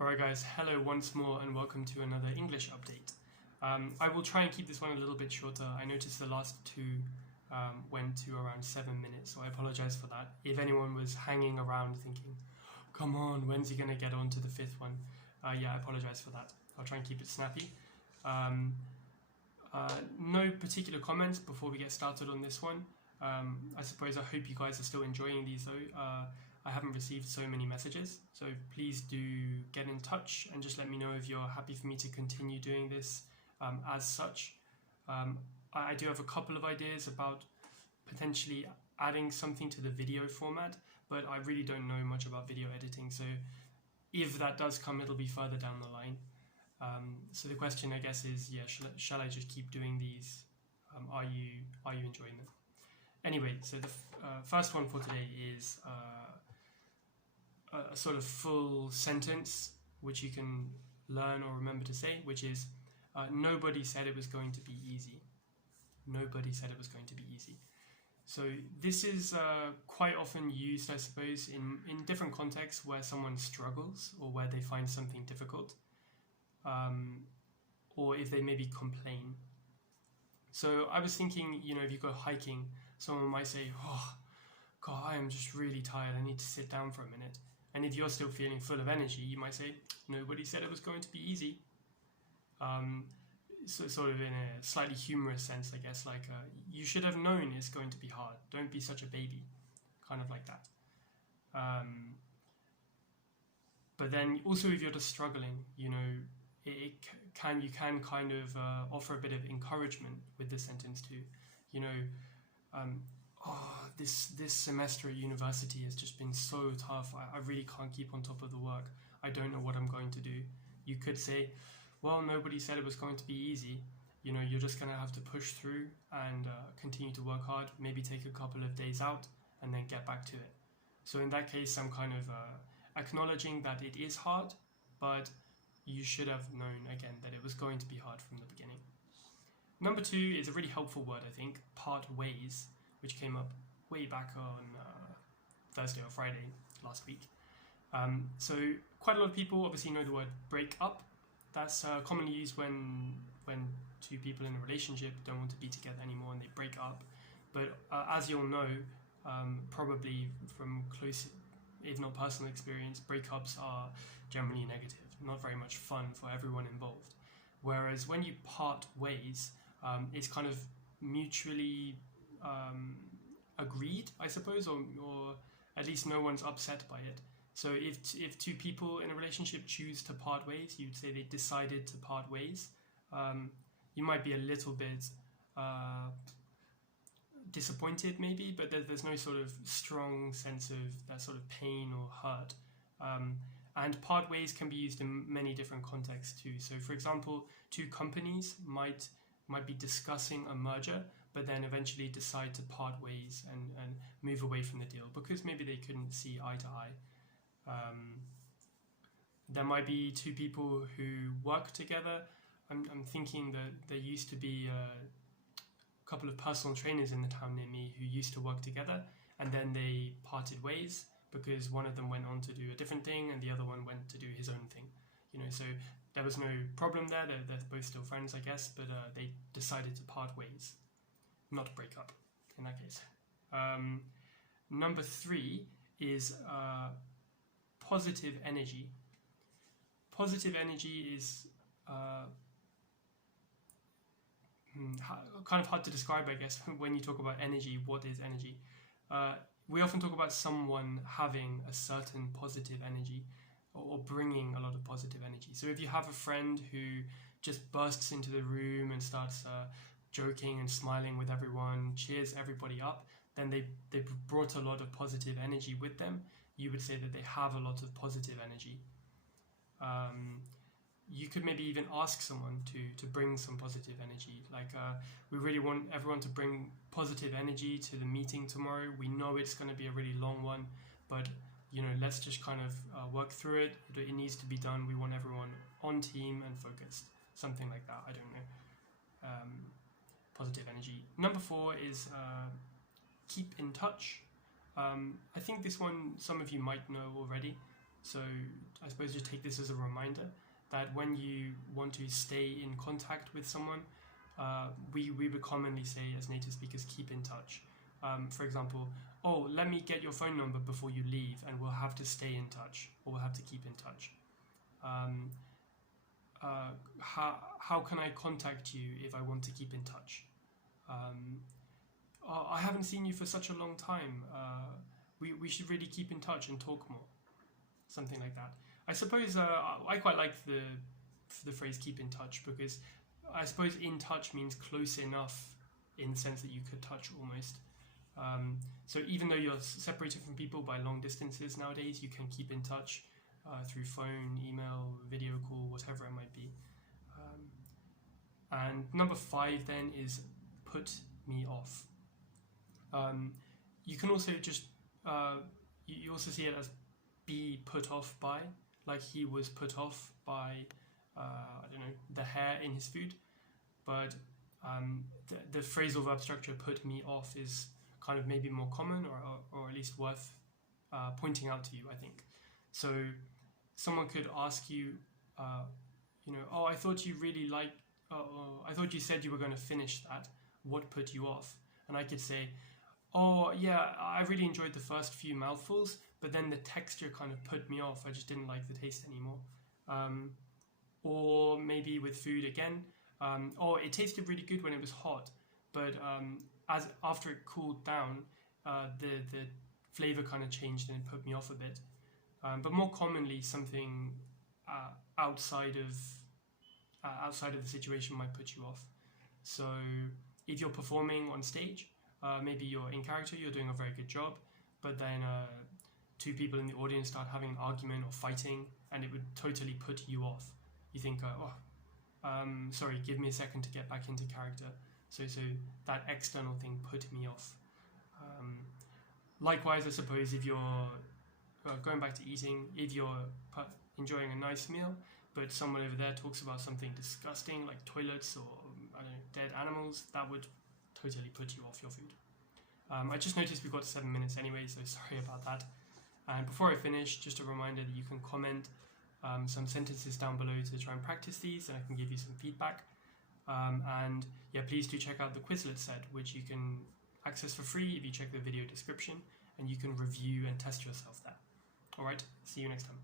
Alright guys, hello once more and welcome to another English update. I will try and keep this one a little bit shorter. I noticed the last two went to around 7 minutes, so I apologize for that. If anyone was hanging around thinking, come on, when's he going to get on to the fifth one? Yeah, I apologize for that. I'll try and keep it snappy. No particular comments before we get started on this one. I hope you guys are still enjoying these though. I haven't received so many messages, so please do get in touch and just let me know if you're happy for me to continue doing this as such. I do have a couple of ideas about potentially adding something to the video format, but I really don't know much about video editing, so if that does come, it'll be further down the line. So the question, I guess, is, yeah, shall I just keep doing these? Are you enjoying them? Anyway, so the first one for today is a sort of full sentence which you can learn or remember to say, which is nobody said it was going to be easy. Nobody said it was going to be easy. So this is quite often used, I suppose, in different contexts where someone struggles or where they find something difficult, or if they maybe complain. So I was thinking, if you go hiking, someone might say, oh, God, I am just really tired, I need to sit down for a minute. And if you're still feeling full of energy, you might say, nobody said it was going to be easy. So sort of in a slightly humorous sense, I guess, like you should have known it's going to be hard. Don't be such a baby, kind of like that. But then also if you're just struggling, you can kind of offer a bit of encouragement with the sentence too. This semester at university has just been so tough. I really can't keep on top of the work. I don't know what I'm going to do. You could say, well, nobody said it was going to be easy. You're just going to have to push through and continue to work hard, maybe take a couple of days out and then get back to it. So in that case, I'm kind of acknowledging that it is hard, but you should have known, again, that it was going to be hard from the beginning. Number 2 is a really helpful word, I think, part ways, which came up way back on Thursday or Friday last week. So quite a lot of people obviously know the word break up. That's commonly used when two people in a relationship don't want to be together anymore and they break up. But as you'll know, probably from close, if not personal experience, breakups are generally negative, not very much fun for everyone involved. Whereas when you part ways, it's kind of mutually agreed, I suppose, or at least no one's upset by it. So if two people in a relationship choose to part ways, you'd say they decided to part ways. You might be a little bit disappointed maybe, but there's no sort of strong sense of that sort of pain or hurt. And part ways can be used in many different contexts too. So for example, two companies might be discussing a merger, but then eventually decide to part ways and move away from the deal because maybe they couldn't see eye to eye. There might be two people who work together. I'm thinking that there used to be a couple of personal trainers in the town near me who used to work together, and then they parted ways because one of them went on to do a different thing and the other one went to do his own thing. So there was no problem there. They're both still friends, I guess, but they decided to part ways, not break up in that case. Number 3 is positive energy. Positive energy is kind of hard to describe, I guess, when you talk about energy. What is energy? We often talk about someone having a certain positive energy or bringing a lot of positive energy. So if you have a friend who just bursts into the room and starts joking and smiling with everyone, cheers everybody up, then they brought a lot of positive energy with them. You would say that they have a lot of positive energy. You could maybe even ask someone to bring some positive energy. Like, we really want everyone to bring positive energy to the meeting tomorrow. We know it's going to be a really long one, but let's just kind of work through it. It needs to be done. We want everyone on team and focused. Something like that. I don't know. Positive energy. Number 4 is keep in touch. I think this one some of you might know already. So I suppose just take this as a reminder that when you want to stay in contact with someone, we would commonly say as native speakers, keep in touch. For example, oh, let me get your phone number before you leave, and we'll have to stay in touch, or we'll have to keep in touch. How can I contact you if I want to keep in touch? Oh, I haven't seen you for such a long time. We should really keep in touch and talk more. Something like that. I suppose I quite like the phrase keep in touch, because I suppose in touch means close enough in the sense that you could touch almost. So even though you're separated from people by long distances nowadays, you can keep in touch through phone, email, video call, whatever it might be. And number 5 then is put me off. You can also just, you also see it as be put off by, like he was put off by, I don't know, the hair in his food. But the phrasal verb structure put me off is kind of maybe more common, or at least worth pointing out to you, I think. So someone could ask you, oh, I thought you really liked, I thought you said you were going to finish that. What put you off? And I could say, oh, yeah, I really enjoyed the first few mouthfuls, but then the texture kind of put me off. I just didn't like the taste anymore. Or maybe with food again, it tasted really good when it was hot, but after it cooled down, the flavor kind of changed and it put me off a bit. But more commonly, something outside of the situation might put you off. So if you're performing on stage, maybe you're in character, you're doing a very good job, but then 2 people in the audience start having an argument or fighting, and it would totally put you off. You think, sorry, give me a second to get back into character. So that external thing put me off. Likewise, I suppose if you're going back to eating, if you're enjoying a nice meal, but someone over there talks about something disgusting like toilets or I don't know, dead animals, that would totally put you off your food. I just noticed we've got 7 minutes anyway, so sorry about that. And before I finish, just a reminder that you can comment some sentences down below to try and practice these, and I can give you some feedback. And yeah, please do check out the Quizlet set, which you can access for free if you check the video description, and you can review and test yourself there. Alright, see you next time.